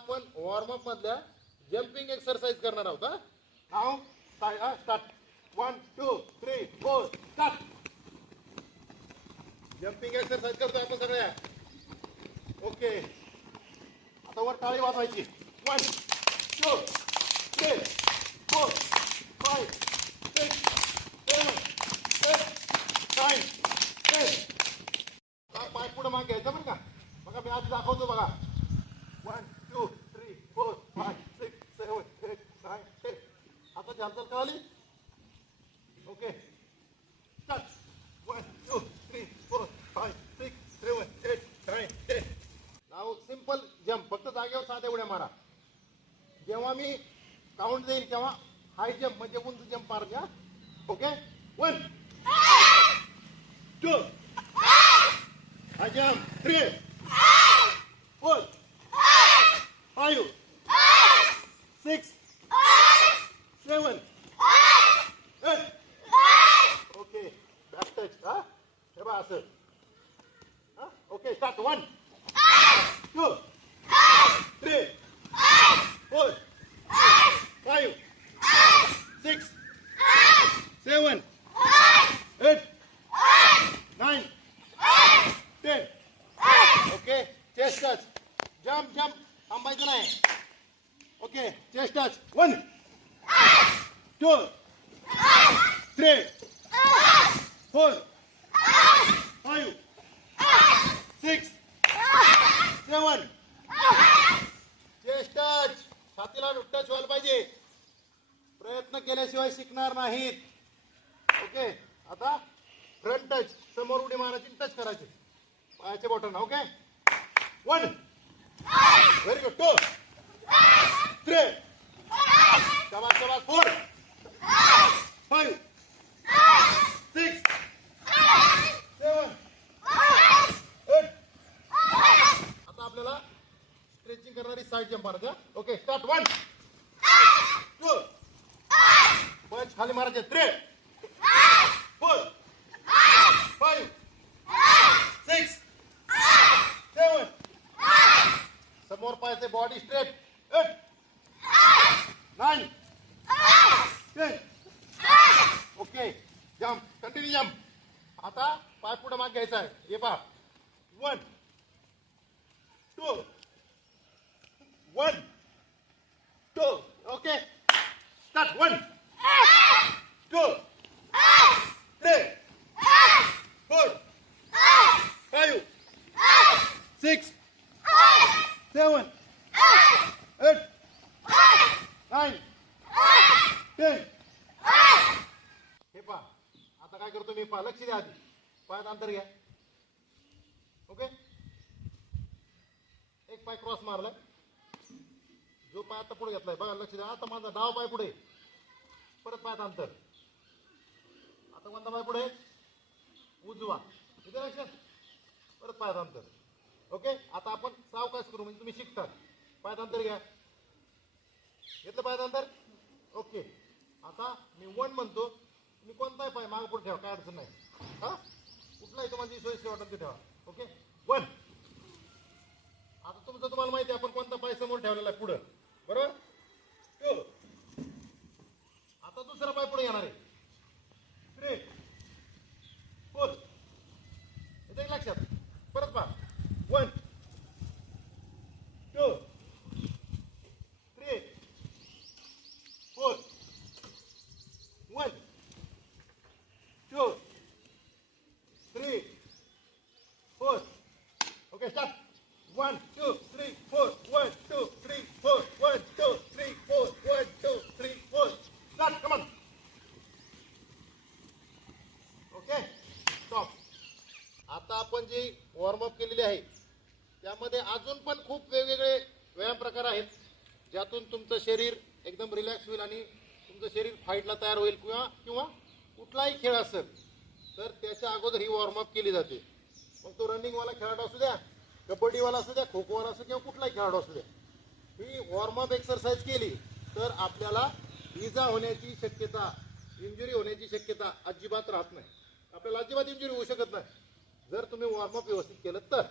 आपण वॉर्मअप मधल्या jumping exercise करणार आहोत हा? Now start one two three four start jumping exercise करतो आपण सगळ्या. ओके आता वर टाळी वाजवायची. One two three four five six seven eight nine ten पाय पुढे मागे घ्यायचा बरं का? बघा मी आज दाखवतो बघा one two three four five six seven eight nine ten आता हालचाल कळाली okay start one two three four five six seven eight nine ten now simple jump फक्त जागेवर साध्या उड्या मारा. जेव्हा मी काउंट देईल तेव्हा हाय जम्प म्हणजे उंच जम्प मार घ्या okay one two high jump three four five हे बघा असं हा okay start one two three four five six seven eight nine ten okay chest touch jump jump थांबायचं नाही okay chest touch one two three four Five six seven chest touch छातीला touch व्हायला पाहिजे. प्रयत्न केल्याशिवाय शिकणार नाहीत. ओके? आता फ्रंट टच समोर उडी मारायची टच करायची. पायाचे bottom okay? One very good two three शाबास शाबास four five six seven eight आता आपल्याला स्ट्रेचिंग करणारी साईड जम्प मारायचा okay start one two punch खाली मारायचे. Three four five six seven समोर पाहिजे body straight eight nine ten okay jump continue jump आता पाय पुढे माग घ्यायचा आहे. हे पहा. One two one two okay start one two three four five six seven eight nine ten हे पहा आता काय करतो मी पहा लक्ष द्या आधी पायात अंतर घ्या ओके एक पाय क्रॉस मारलाय जो पाय आता पुढे घेतलाय बघा लक्ष द्या. आता माझा डाव पाय पुढे. परत पायात अंतर. आता कोणता पाय पुढे? उजवा. इथे लक्षात? परत पायात अंतर. ओके? आता आपण सावकाश करू म्हणजे तुम्ही शिकता पायात अंतर घ्या. घेतलं पायात अंतर? ओके. आता मी वन म्हणतो तुम्ही कोणताही पाय मागे पुढे ठेवा काय अडचण नाही. हा? कुठलाही तुम्हाला जी सोयीस्कर वाटत ते ठेवा. ओके? वन. आता तुमचं तुम्हाला माहिती आहे आपण कोणता पाय समोर ठेवलेला आहे पुढं बरोबर टू आता दुसरा पाय पुढे येणार आहे थ्री फोर येते का लक्षात परत पहा one two three four one two three four okay One, one three, three four one two three four one three, three four two, three, three four Come on. Okay stop आता आपण जी warm up केलेली आहे त्यामध्ये अजून पण खूप वेगवेगळे व्यायाम प्रकार आहेत ज्यातून तुमचं शरीर एकदम रिलॅक्स होईल आणि तुमचं शरीर फाईटला तयार होईल किंवा किंवा कुठलाही खेळ असेल तर त्याच्या अगोदर ही वॉर्मअप केली जाते. मग तो रनिंगवाला खेळाडू असू द्या कबड्डीवाला असू द्या खो खोवाला असू किंवा कुठलाही खेळाडू असू द्या. ही वॉर्मअप एक्सरसाइज केली तर आपल्याला इजा होण्याची शक्यता इंजुरी होण्याची शक्यता अजिबात राहत नाही. आपल्याला अजिबात इंजुरी होऊ शकत नाही. जर तुम्ही वॉर्मअप व्यवस्थित केलं तर.